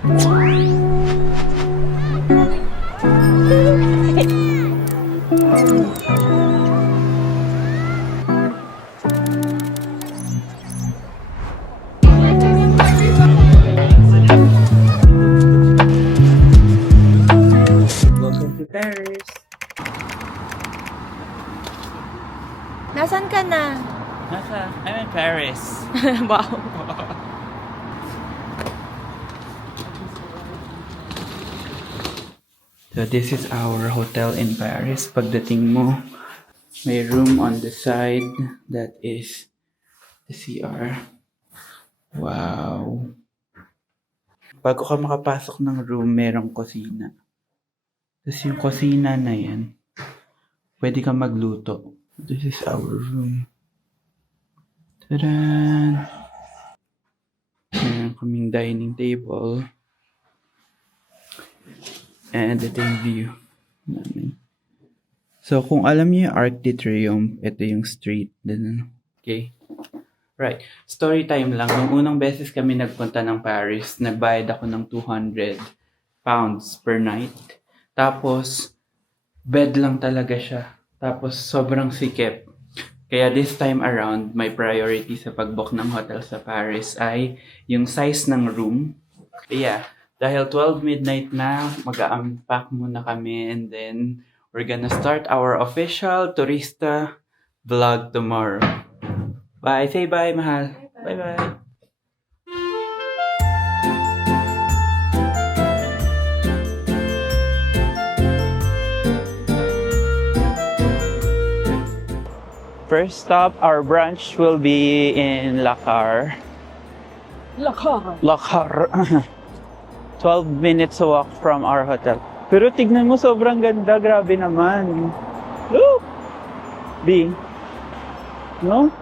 Welcome to Paris. Nasaan ka na? I'm in Paris. Wow. So this is our hotel in Paris. Pagdating mo, may room on the side that is the CR. Wow. Bago ka makapasok ng room, merong kusina. Tapos yung kusina na yan, pwede kang magluto. This is our room. Tadaan! Meron kaming dining table. And ito yung view namin. So, kung alam niyo yung Arc de Triomphe, ito yung street. Okay? Right. Story time lang. Nung unang beses kami nagpunta ng Paris, nagbayad ako ng 200 pounds per night. Tapos, bed lang talaga siya. Tapos, sobrang sikip. Kaya this time around, my priority sa pag-book ng hotel sa Paris ay yung size ng room. Yeah. Dahil 12 midnight na, mag-a-unpack muna kami and then we're gonna start our official turista vlog tomorrow. Bye! Say bye, mahal! Bye-bye! First stop, our brunch will be in Lakar. Lakar. 12 minutes walk from our hotel. Pero tignan mo, sobrang ganda. Grabe naman. Look! B. No?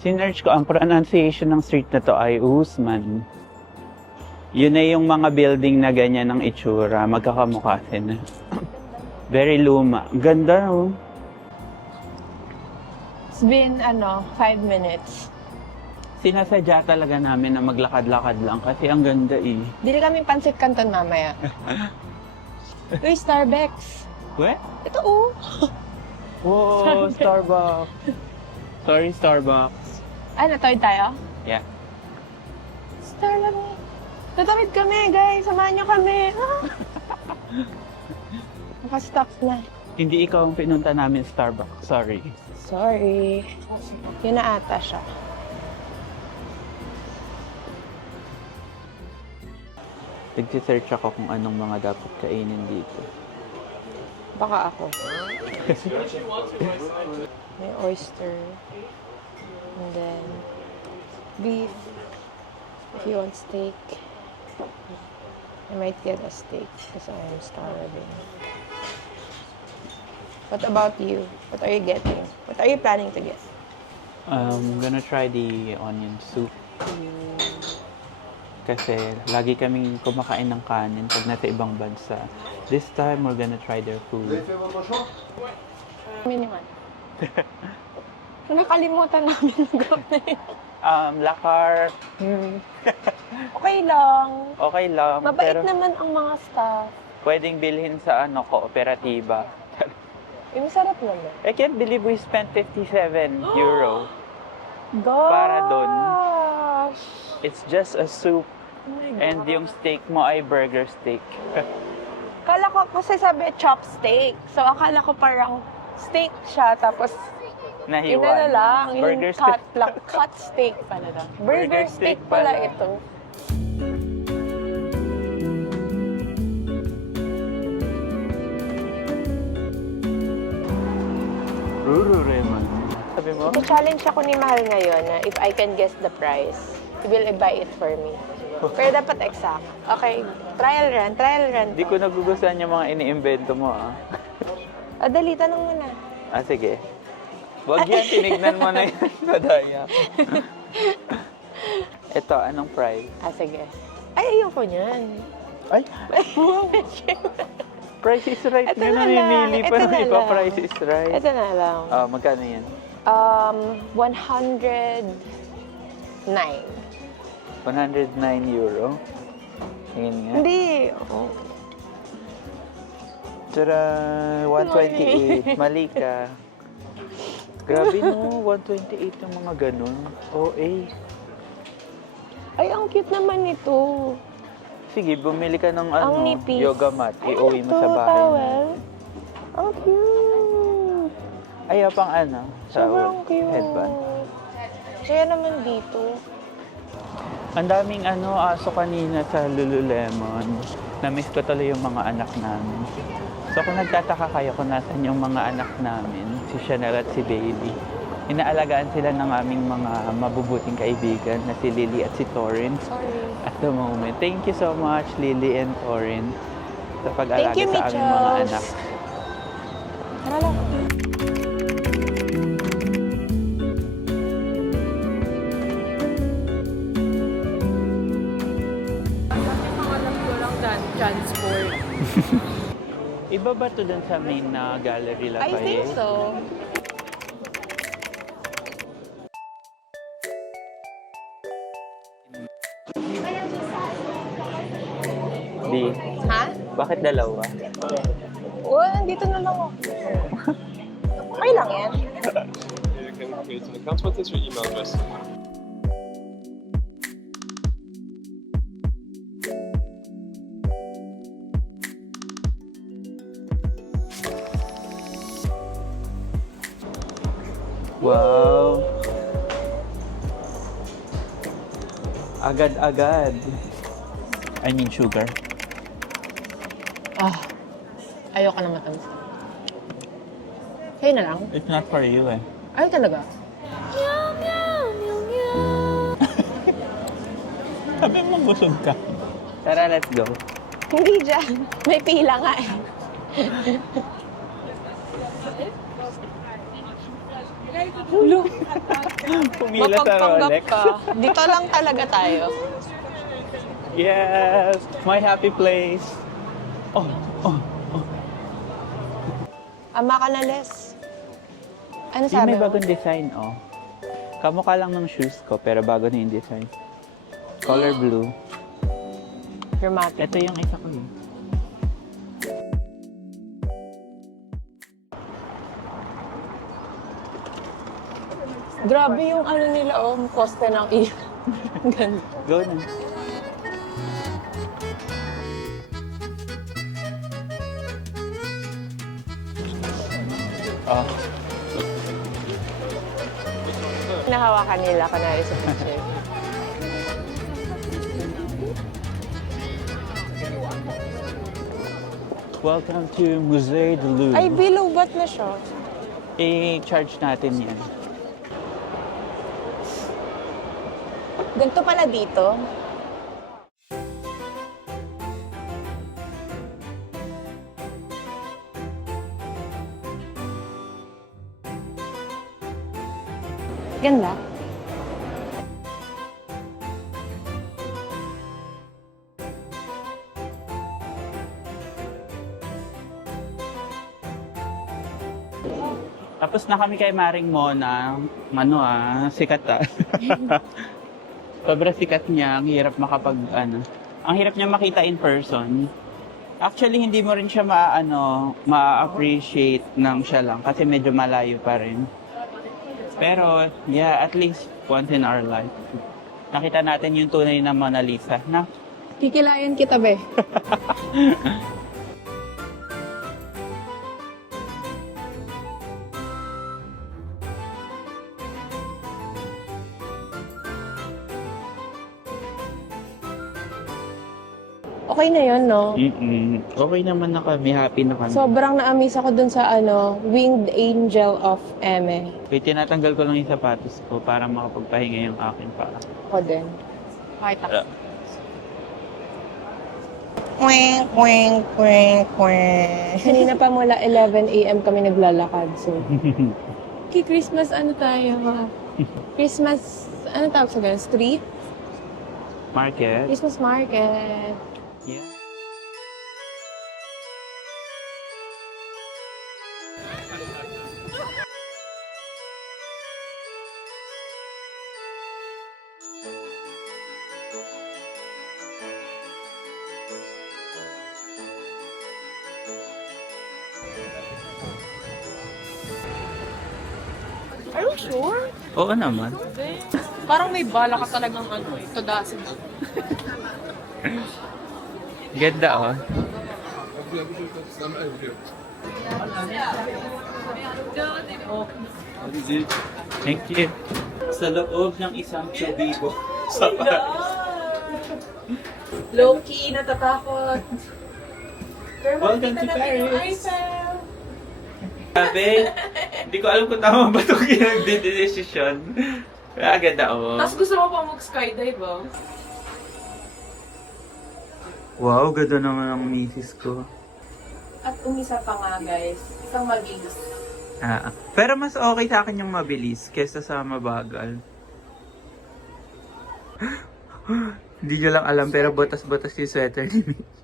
Sinearch ko, ang pronunciation ng street na to ay Usman. Yun na yung mga building na ganyan ng itsura. Magkakamukha sila. Very luma. Ganda, no? It's been, 5 minutes. Sinasadya talaga namin na maglakad-lakad lang kasi ang ganda eh. Bili kami pansit canton mamaya. Uy, Starbucks. What? Ito, oh. Whoa, Starbucks. Sorry, Starbucks. Ano, tawid tayo? Yeah. Starbucks. Tatawid kami, guys. Samahan niyo kami. Naka-stop na. Hindi ikaw ang pinunta namin Starbucks. Sorry. Sorry. Yun na ata siya. Nag-search ako kung anong mga dapat kainin dito. Baka ako. May oyster. And then, beef. If you want steak. I might get a steak because I am starving. What about you? What are you getting? What are you planning to get? I'm gonna try the onion soup. Kasi lagi kaming kumakain ng kanin pag nasa ibang bansa. This time, we're gonna try their food. Miniman. Nakalimutan namin ng group na yun. Lakar. Okay lang. Okay lang. Mabait pero naman ang mga staff. pwedeng bilhin sa kooperatiba. Masarap naman. I can't believe we spent 57 euro. Gosh! Para dun. It's just a soup. Oh my God. And yung steak mo ay burger steak. Akala ko kasi sabi chopsteak. So akala ko parang steak siya tapos Nahiwan. inano lang, Burger yung cut steak. lang. Cut steak pala lang. Burger Burger steak steak pala pala. ito. Ruru Raymond. Sabi mo? Ito-challenge ako ni Mahal ngayon na if I can guess the price, he will buy it for me. Pero dapat exact. Okay, trial run. Di ko nagugustuhan yung mga ini-invento mo O, dali, tanong mo na. Sige. Wag yan, tinignan mo na yan. Madaya. Ito, anong price? Sige. Ay, ayoko niyan. Ay! Wow! Price is right. Ito Nga na lang. namimili pa Ito ng na iba. lang. Price is right. Ito na lang. Magkano yan? 109. €109. Tingin nga. Hindi. Oh. Tara, 128. Mali ka. Grabe no, 128 yung mga ganun. OA. Ay, ang cute naman nito. Sige, bumili ka ng Ang nipis. yoga mat. I-uwi mo Ito, sa bahay mo. towel. Ang cute. Ayaw pang Sobrang towel, cute. headband. Kaya naman dito. Ang daming aso kanina sa Lululemon. Na-miss ko tuloy yung mga anak namin. So kung nagtataka kayo kung nasan yung mga anak namin, si Chanel at si Bailey, inaalagaan sila ng aming mga mabubuting kaibigan na si Lily at si Torin Sorry. at the moment. Thank you so much, Lily and Torin, sa pag-alaga Thank you, sa aming mga Mitchels. anak. Tara lang. Transport. Iba ba ito dun sa main na gallery I think Lafayette? so. Di. Ha? Bakit dalawa? Nandito na lang ako. Okay lang yan. You can create an account. What is your email address? Wow! Agad-agad. I mean sugar. Ayoko na matamis. Sa'yo na lang? It's not for you eh. Ay, talaga? Sabi mo busog ka. Tara, let's go. Hindi dyan. May pila nga eh. Hulo. Pumila sa Rolex. ka. Dito lang talaga tayo. Yes! My happy place. Oh, oh. Ama ka na, Les. Ano Yung sabi may mo? bagong design, oh. Kamukha lang ng shoes ko, pero bago na yung design. Color blue. Dramatic. Ito yung isa ko eh. Grabe yung ano nila, koste ng iyo. Ganda. Go na. Oh, Nahawakan nila kanari sa picture. welcome to Musée du Louvre. Ay, below ba't na siya? I-charge natin yan. Ganito pala dito. Ganda. Tapos na kami kay Maring Mona. Sikat ah. Sobrang sikat niya. Ang hirap ang hirap niya makita in person. Actually, hindi mo rin siya ma-appreciate nang siya lang kasi medyo malayo pa rin. Pero, yeah, at least once in our life. Nakita natin yung tunay na Mona Lisa. Na, Kikilayan kita, be. Okay na yun, no? Okay naman na kami. Happy na kami. Sobrang na-amaze ako dun sa Winged Angel of Eme. Wait, tinatanggal ko lang yung sapatos ko para makapagpahinga yung akin pa. Ako din. Kahit ako. Kanina pa mula 11 a.m. kami naglalakad. So, Christmas tayo? Christmas, tawag sa ganun? Street? Market. Christmas market. Yeah. Sure? Oo naman. Parang may bala ka talagang tudasin. Ganda oh. Thank you. Sa loob ng isang tubigo. Low-key, natatakot. Pero Welcome makikita to natin yung Paris. Eiffel. Sabi, hindi ko alam kung tama ba itong ginagdidesisyon. Kaya ganda oh. Tapos gusto mo pa mag-skydive, oh? Wow, ganda naman ang misis ko. At umisa pa nga, guys. Isang mabilis. Pero mas okay sa akin yung mabilis kesa sa mabagal. Hindi nyo lang alam pero botas-botas yung sweater ni Mitch.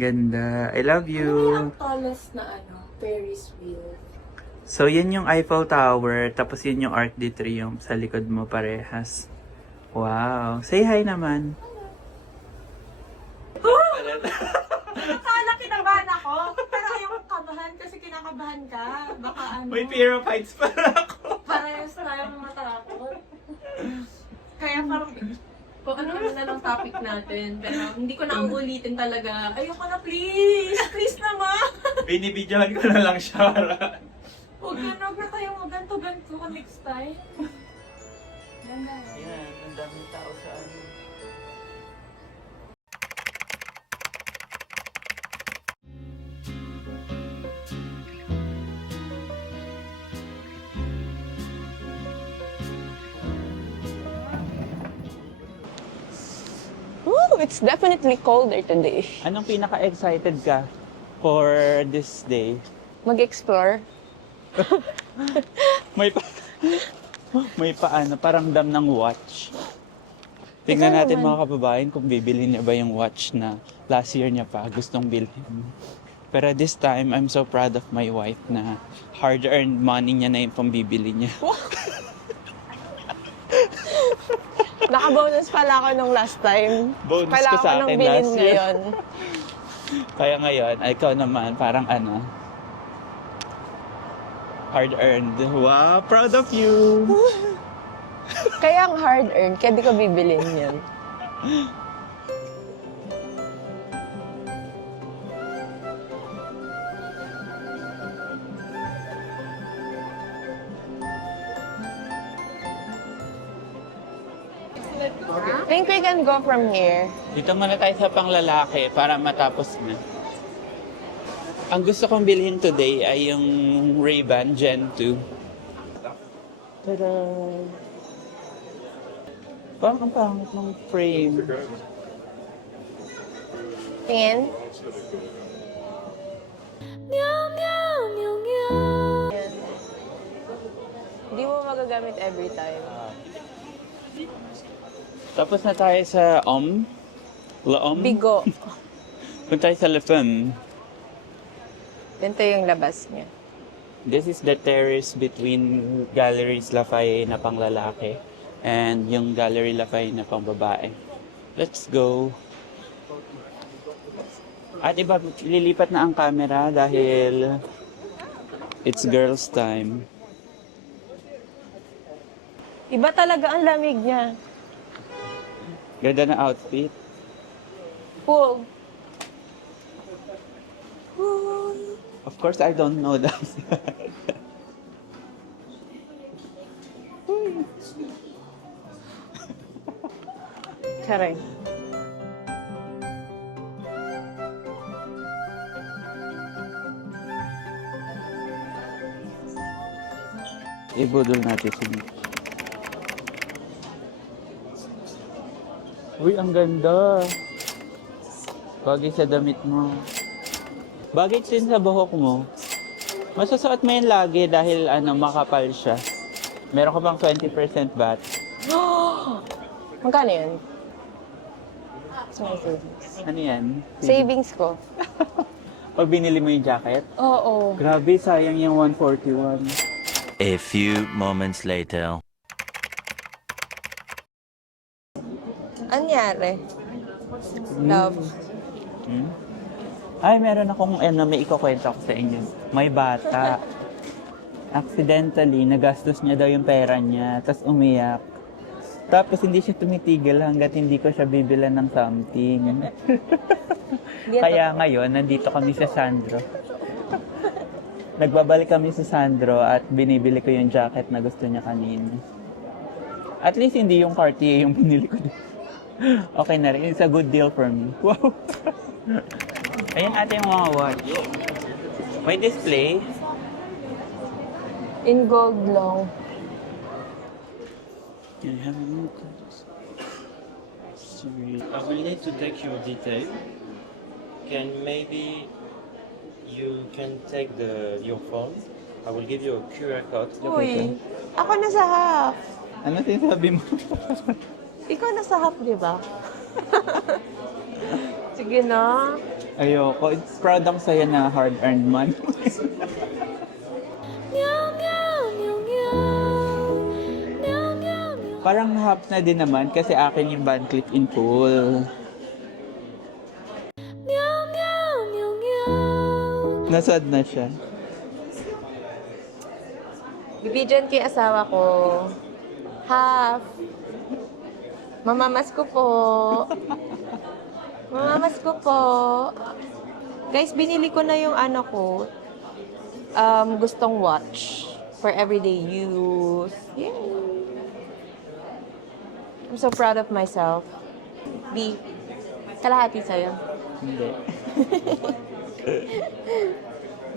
Ganda. I love Ano you. yung tallest na Ferris wheel? So, yan yung Eiffel Tower. Tapos yun yung Arc de Triomphe sa likod mo parehas. Wow. Say hi naman. Akala kinabahan ako, pero ayokong kabahan kasi kinakabahan ka. Baka May fear of heights pala ako. parehas tayong matakot. Kaya parang, kung ano na lang topic natin, pero hindi ko na uulitin talaga. Ayoko na, please! Please naman! Binibidyohan ko na lang siya. Huwag na tayo maganto-ganto ka next time. Ganda. Yan, ang daming tao sa ano. Ooh, it's definitely colder today. Anong pinaka-excited ka for this day? Mag-explore. May pa... May paano, parang dam ng watch. Tingnan Ikaw natin naman. mga kababayan kung bibili niya ba yung watch na last year niya pa gustong bilhin. Pero this time, I'm so proud of my wife na hard-earned money niya na yung pambibili niya. Naka-bonus pala ako nung last time. Bonus Kailangan ko sa ko nang akin bilhin last year. ngayon. Kaya ngayon, ikaw naman, parang ano, hard-earned. Wow, proud of you! Kaya ang hard-earned, kaya di ko bibilin yan. Think we can go from here. Dito muna tayo sa panglalaki para matapos na. Ang gusto kong bilhin today ay yung Ray-Ban Gen 2. Tada! Parang ang pangit ng frame. Tingin. Hindi mo magagamit every time. Tapos na tayo sa Laom? Bigo. Punta tayo sa La Femme. Ganito yung labas niya. This is the terrace between Galleries Lafayette na panglalaki and yung Gallery Lafayette na pangbabae. Let's go! At iba, lilipat na ang camera dahil it's girls' time. Iba talaga ang lamig niya. Ganda na outfit. Cool. Of course, I don't know that. Charay. Ibudol natin si Nick. Uy, ang ganda. Bagay sa damit mo. Bagay din sa buhok mo. Masasuot mo yan lagi dahil makapal siya. Meron ka bang 20% VAT? Magkano yun? It's my savings. Ano yan? Savings ko. Pag binili mo yung jacket? Oo. Grabe, sayang yung 141. A few moments later. Anyari? Love. Hmm? Ay, meron akong may ikukwento ko sa inyo. May bata. accidentally, nagastos niya daw yung pera niya, tapos umiyak. Tapos hindi siya tumitigil hanggat hindi ko siya bibilan ng something. Kaya ngayon, nandito kami sa Sandro. Nagbabalik kami sa Sandro at binibili ko yung jacket na gusto niya kanina. At least hindi yung Cartier yung binili ko. Okay na rin. It's a good deal for me. Wow! Ayan ate yung mga watch. May display. In gold long. Can you have a look? Sorry. I will need to take your detail. Can maybe you can take your phone? I will give you a QR code. Uy, ako na sa half. Ano sinasabi mo? Ikaw na sa half, di ba? Sige na. Ayoko. It's proud ako sa'yo na hard-earned money. Parang half na din naman kasi akin yung Van Cleef in full. Nasad na siya. Bibidyan ko yung asawa ko. Half. Mamamas ko po. Mamamas ko po. Guys, binili ko na yung ano ko. Gustong watch. For everyday use. Yay! I'm so proud of myself. B, kalahati sa'yo. Hindi.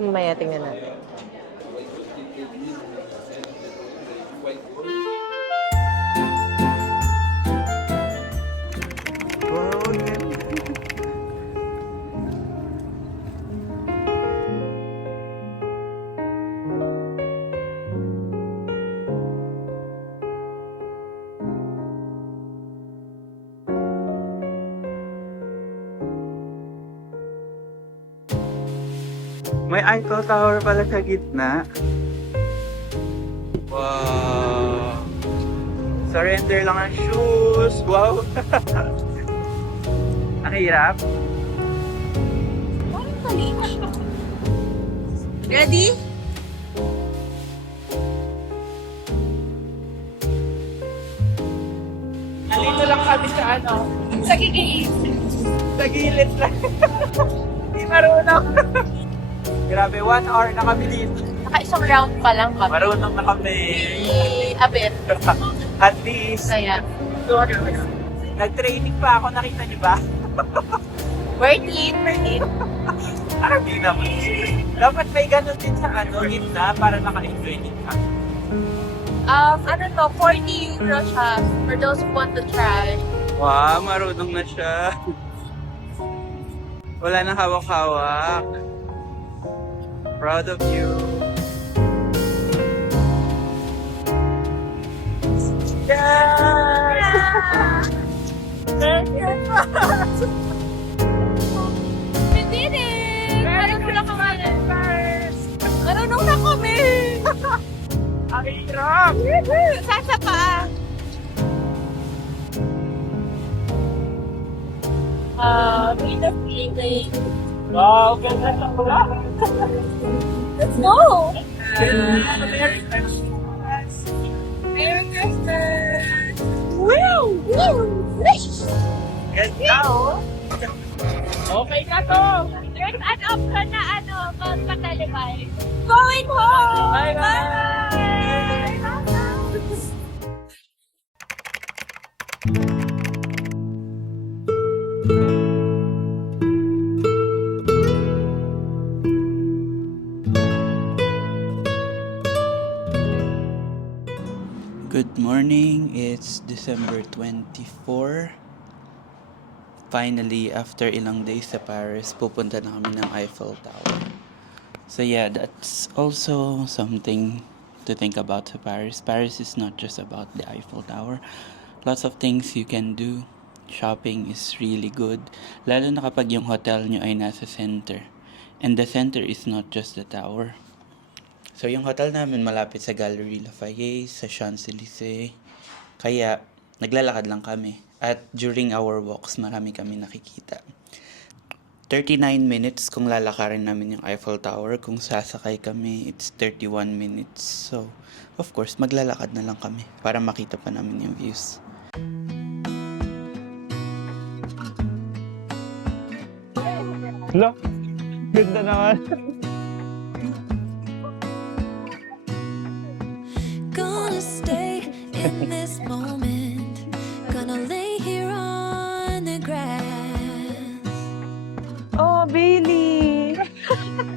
Mamaya tingnan natin. Wow, may Eiffel Tower pala sa gitna. Wow! Surrender lang ang shoes! Wow! Ang hirap. Ready? Nandito lang kami sa ano? Sa gigil. Sa gilid lang. Hindi marunong. Grabe, 1 hour na kami dito. Naka-isang round pa lang kami. Marunong na kami. Abet. At least. Kaya. Nag-training pa ako, nakita niyo ba? Worth it. Worth it. Parang di naman. Dapat may ganun din sa ano, gitna para naka-enjoy din ka. Ano to, 40 euro siya for those who want to try. Wow, marunong na siya. Wala nang hawak-hawak. Proud of you. Yeah! We did it! Marunong na kami! Marunong na kami! Ang hirap! Sasa pa! Need a feeling. Wow, ganda na pala. Let's go! Merry Christmas! Merry Christmas! Woo! Woo! Ganda oh! Okay ka to! There's an option na magpatalibay. Going home! Bye-bye! Good morning. It's December 24. Finally, after ilang days sa Paris, pupunta na kami ng Eiffel Tower. So yeah, that's also something to think about sa Paris. Paris is not just about the Eiffel Tower. Lots of things you can do. Shopping is really good. Lalo na kapag yung hotel nyo ay nasa center. And the center is not just the tower. So yung hotel namin malapit sa Galeries Lafayette, sa Champs-Élysées. Kaya naglalakad lang kami. At during our walks, marami kami nakikita. 39 minutes kung lalakarin namin yung Eiffel Tower. Kung sasakay kami, it's 31 minutes. So, of course, maglalakad na lang kami para makita pa namin yung views. Look, ganda naman. Gonna stay in this moment. Gonna lay here on the grass. Oh, Bailey!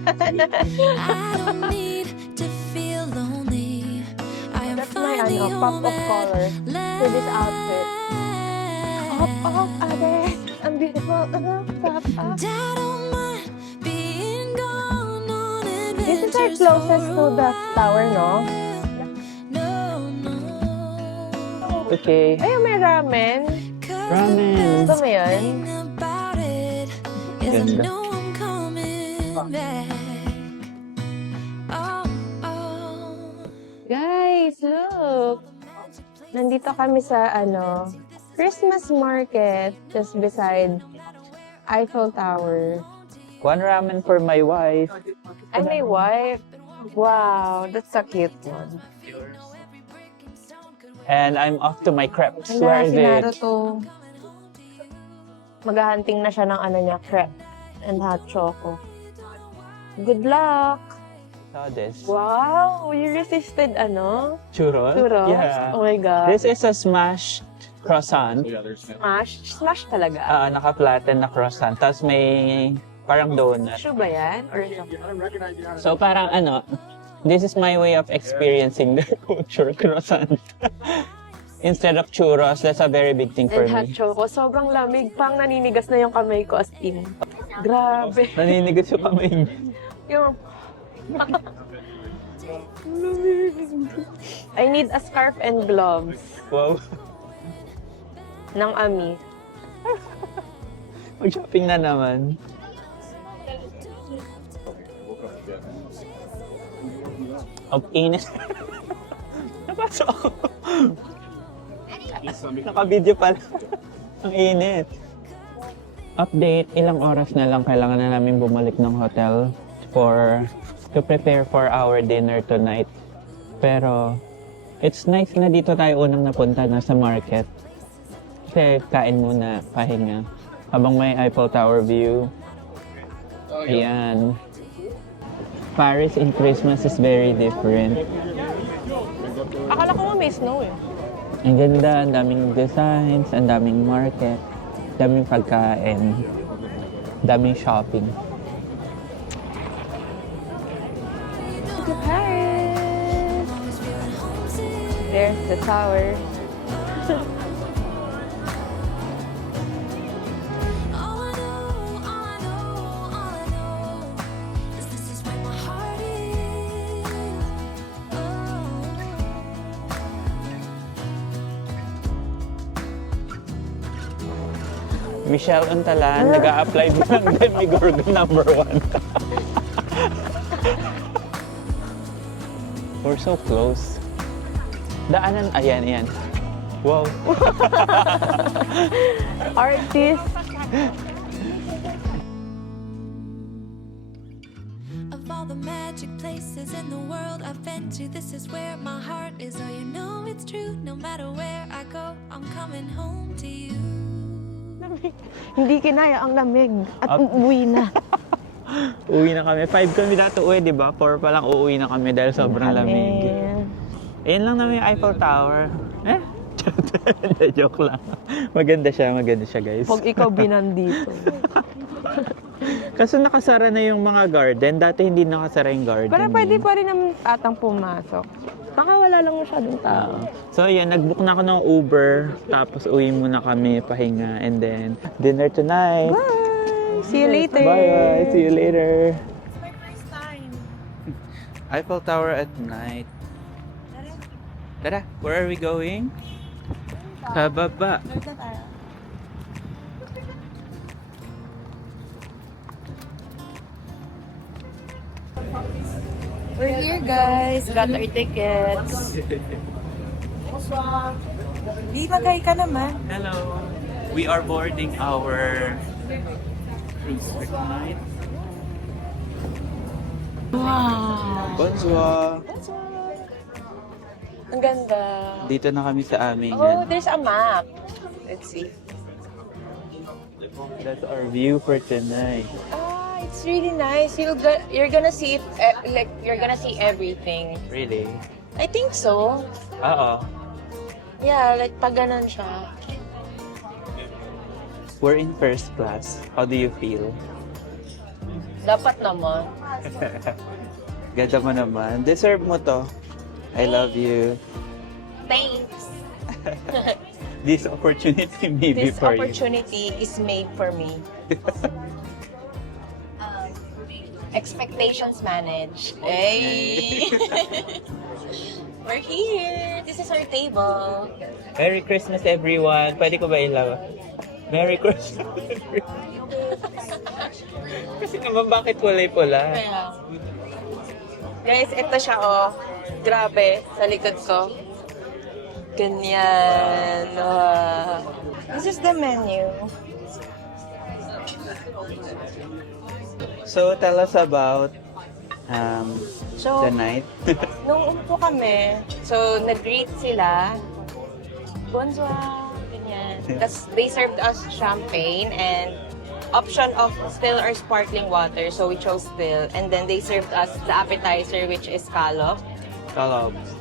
I don't need to feel lonely. I am That's my finally pop home of color at for this outfit. Pop of last. ate! Ang beautiful! Pop of! And I don't mind being gone on This is our adventures closest to for the a tower, no? No, no. Okay. Ay, may ramen. Ramen. Gusto mo yan? About it is I Ganda. know I'm coming back. Oh, oh. Guys, look! Nandito kami sa, Christmas market just beside Eiffel Tower. One ramen for my wife. Ay, may wife. Wow, that's a cute one. And I'm off to my crepes. Wala, Where is si it? Naruto. Maghahunting na siya ng crepe and hot choco. Good luck! Saw this. Wow, you resisted Churros? churros? Yeah. Oh my God. This is a smashed croissant. Smash? Smash talaga? Naka-flatten na croissant. Tapos may parang donut. Shoe ba yan? Or So parang this is my way of experiencing the culture croissant. Instead of churros, that's a very big thing for and hot me. choco. Sobrang lamig. Pang naninigas na yung kamay ko as in. Grabe. Naninigas yung kamay niya. Yung... I need a scarf and gloves Wow. ng Ami. Mag-shopping na naman. Ang init. Napasok ako. Naka-video pala. Ang init. Update, ilang oras na lang kailangan na namin bumalik ng hotel to prepare for our dinner tonight. Pero, it's nice na dito tayo unang napunta na sa market. Kasi kain muna, pahinga. Habang may Eiffel Tower view. Ayan. Paris in Christmas is very different. Akala ko nga may snow eh. Ang ganda, ang daming designs, ang daming market, daming pagkain, daming shopping. To Paris! There's the tower. All I know is this is where my heart is. Oh. Michelle Untalan, nag-a-apply mo ng Demigorgon #1. We're so close. Daanan, ayan. Wow. Artist. Of all the magic places in the world I've been to, this is where my heart is. Oh, you know it's true. No matter where I go, I'm coming home to you. Hindi kinaya ang lamig at uuwi na. Uwi na kami. 5 kami dati uwi, di ba? 4 pa lang uuwi na kami dahil sobrang lamig. Ayan lang naman yung Eiffel Tower. Joke lang. Maganda siya guys. Huwag ikaw binandito. Kaso nakasara na yung mga garden. Dati hindi nakasara yung garden. Pero pwede pa rin naman atang pumasok. Baka wala lang masyadong tao. So ayan, nag-book na ako ng Uber. Tapos uwi muna kami, pahinga. And then, dinner tonight. Bye! See you later! Bye! See you later! Eiffel Tower at night. Tara, where are we going? Kababa. We're here, guys. Got our tickets. Hello. We are boarding our fruits for tonight. Wow! Bonsoir! Ang ganda. Dito na kami sa amin. Oh, there's a map. Let's see. That's our view for tonight. Ah, it's really nice. You're gonna see it, like you're gonna see everything. Really? I think so. Oo. Yeah, like pag ganun siya. We're in first class. How do you feel? Dapat naman. Ganda mo naman. Deserve mo to. I love you. Thanks. This opportunity may be This for you. opportunity is made for me. Expectations managed. Hey! We're here. This is our table. Merry Christmas, everyone. Pwede ko ba ilaw? Merry Christmas. Kasi naman, bakit kulay pula? Kaya. Guys, ito siya oh. Grabe, sa likod ko. Ganyan. This is the menu. So, tell us about So, the night. nung umupo kami, so nag-greet sila. Bonsoir, ganyan. Tapos they served us champagne and option of still or sparkling water. So we chose still. And then they served us the appetizer, which is scallop. Scallops.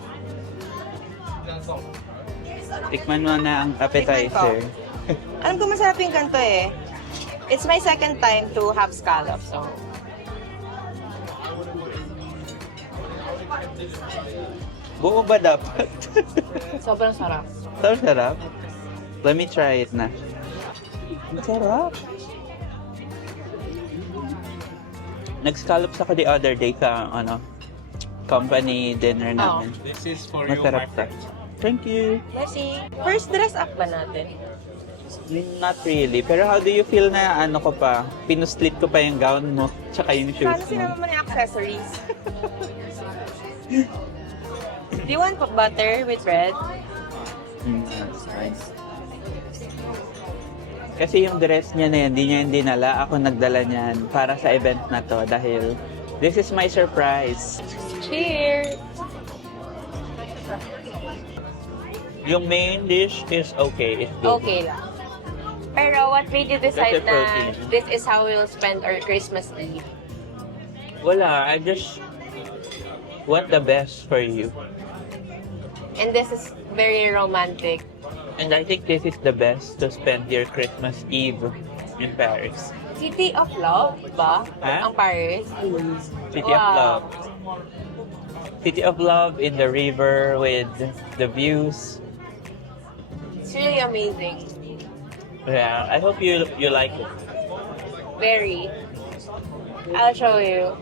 Tikman mo na ang appetizer. Alam ko masarap yung ganito eh. It's my second time to have scallop, so. Buo ba dapat? Sobrang sarap. So sarap. Let me try it na. Ang sarap. Nag-scallops ako the other day sa company dinner namin. This is for you, Masarap my siya. friend. Thank you. Merci. First dress up ba natin? Not really. Pero how do you feel na ko pa? Pinuslit ko pa yung gown mo, tsaka yung shoes Paano mo. sinama mo na yung accessories? Do you want butter with bread? That's nice. Kasi yung dress niya na yan, di niya yung dinala. Ako nagdala niyan para sa event na to dahil this is my surprise. Cheers! Yung main dish is okay. It's good. Okay lang. Pero what made you decide That's the na protein. this is how we'll spend our Christmas Eve? Wala. I just want the best for you. And this is very romantic. And I think this is the best to spend your Christmas Eve in Paris. City of Love ba? Ha? Ang Paris? City of Wow. Love. City of Love in the river with the views. It's really amazing. Yeah, I hope you like it. Very. I'll show you.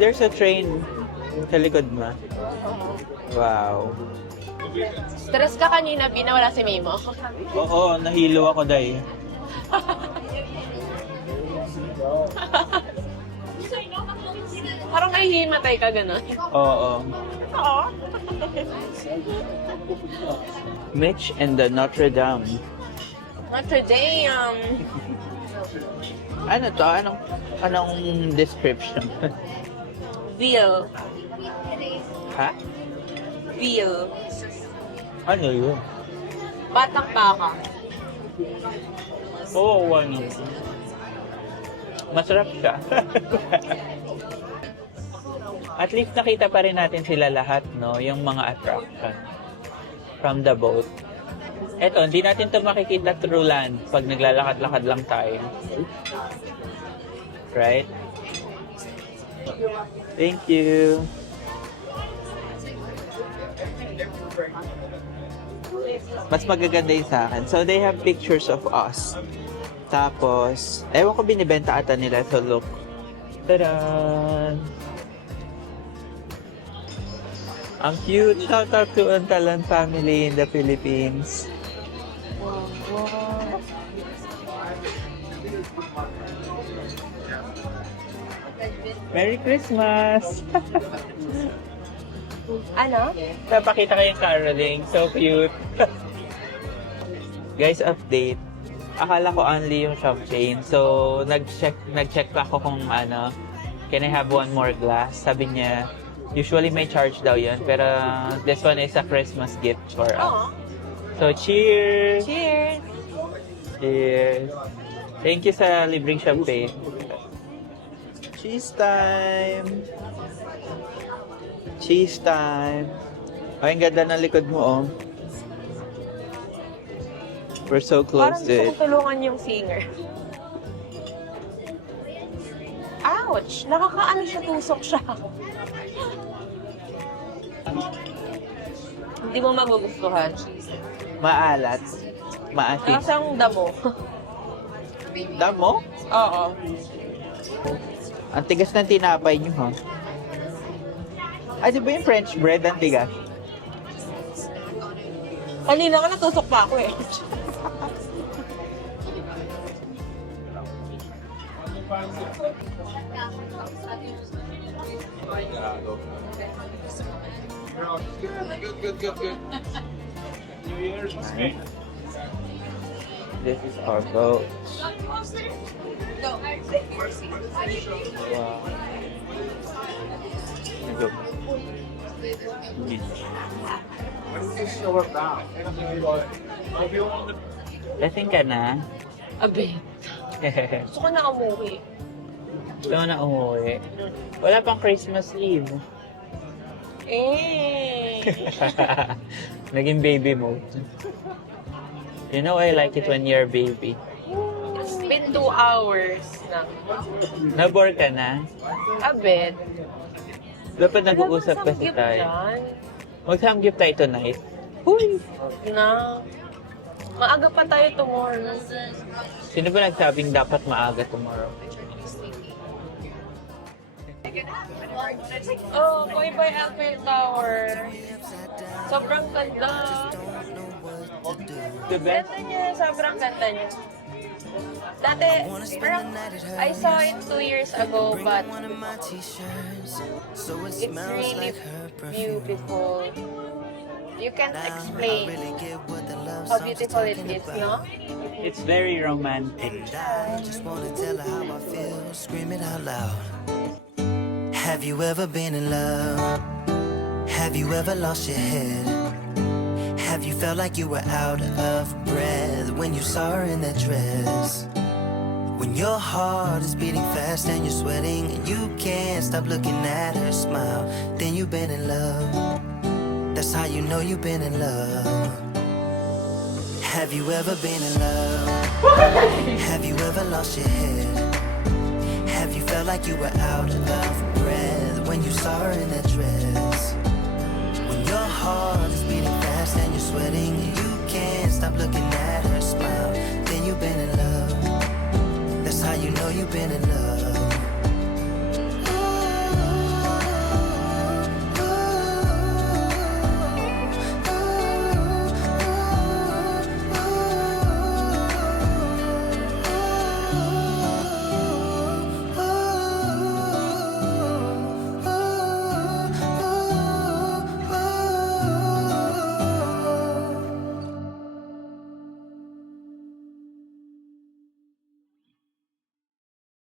There's a train sa likod mo. Wow. Stress ka kanina, binawala si Mimo. Oo, nahilo ako dahil. Parang nahihimatay ka gano'n. Oo. Oo. Mitch and the Notre Dame. Notre Dame. Ano to? Anong description? Veal. Ha? Veal. Ano yun? Batang baka. Oo, ano. Masarap siya. At least nakita pa rin natin sila lahat, no? Yung mga attraction from the boat. Eto, hindi natin to makikita through land pag naglalakad-lakad lang tayo. Right? Thank you. Mas magaganda yung sa akin. So, they have pictures of us. Tapos, ewan ko binibenta ata nila. So, look. Tadaan! Ang cute! Shout out to Untalan family in the Philippines. Merry Christmas! Ano? Napakita kayong caroling. So cute. Guys, update. Akala ko only yung champagne. So, nag-check pa ako kung ano, can I have one more glass? Sabi niya, usually may charge daw yun. Pero this one is a Christmas gift for us. So, cheers! Cheers! Cheers! Thank you sa libreng champagne. Cheese time! Cheese time! Ay, ang ganda ng likod mo, oh. We're so close Parang to gusto it. kong tulungan yung singer. Ouch! Nakakaano siya, tusok siya. Hindi mo magugustuhan. Maalat. Maasim. Lasang damo. Damo? Oo. Ang tigas ng tinapay niyo, ha? Ah, di ba yung French bread ang tigas? Kanina ka natusok pa ako eh. This is our boat. Wow. Go. Lasing ka na? Abe. Gusto ko na umuwi. Gusto mo na umuwi. Wala pang Christmas Eve. Eh. Naging baby mode. You know I like it when you're baby. It's been 2 hours na. Nabore ka na? Abed. Dapat nag-uusap kasi tayo. Mag-samgyup tayo tonight. Uy! Na. Maaga pa tayo tomorrow. Sino ba nagsabing dapat maaga tomorrow? Oh, Boy Boy Eiffel Tower. Sobrang ganda. The best? Ganda niya, sobrang ganda niya. Dati, parang, I saw it 2 years ago, but it's really beautiful. You can't explain how beautiful it is, no? It's very romantic. Just wanna tell her how I feel, scream it out loud. Have you ever been in love? Have you ever lost your head? Have you felt like you were out of breath when you saw her in that dress? When your heart is beating fast and you're sweating and you can't stop looking at her smile, then you've been in love. That's how you know you've been in love. Have you ever been in love? Have you ever lost your head? Have you felt like you were out of breath when you saw her in that dress? When your heart is beating fast and you're sweating and you can't stop looking at her smile, then you've been in love. That's how you know you've been in love.